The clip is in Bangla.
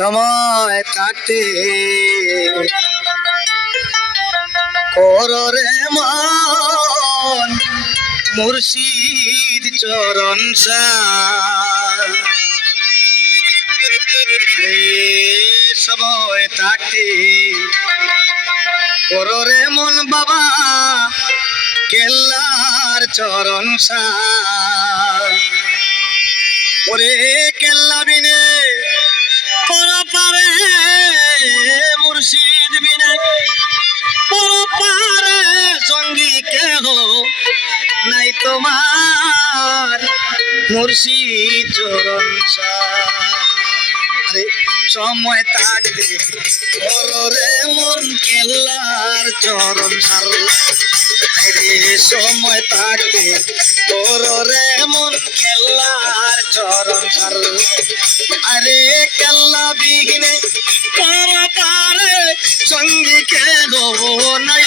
সময় থাকতে কররে মন মুর্শিদ চরণ সময় থাকতে কররে মন বাবা কেল্লার চরণ ওরে কেল্লা বিনে পারে মুর্শিদ বিনে পারে সঙ্গী কেহ নাই তোমার মুর্শিদ চরণ সময় থাকতে রে মন কেল্লার চরণ রে সময় থাকতে রে মন কেল্লার চরণ আরে কেল্লা বিঘিনে পারে সঙ্গী কেহ নাই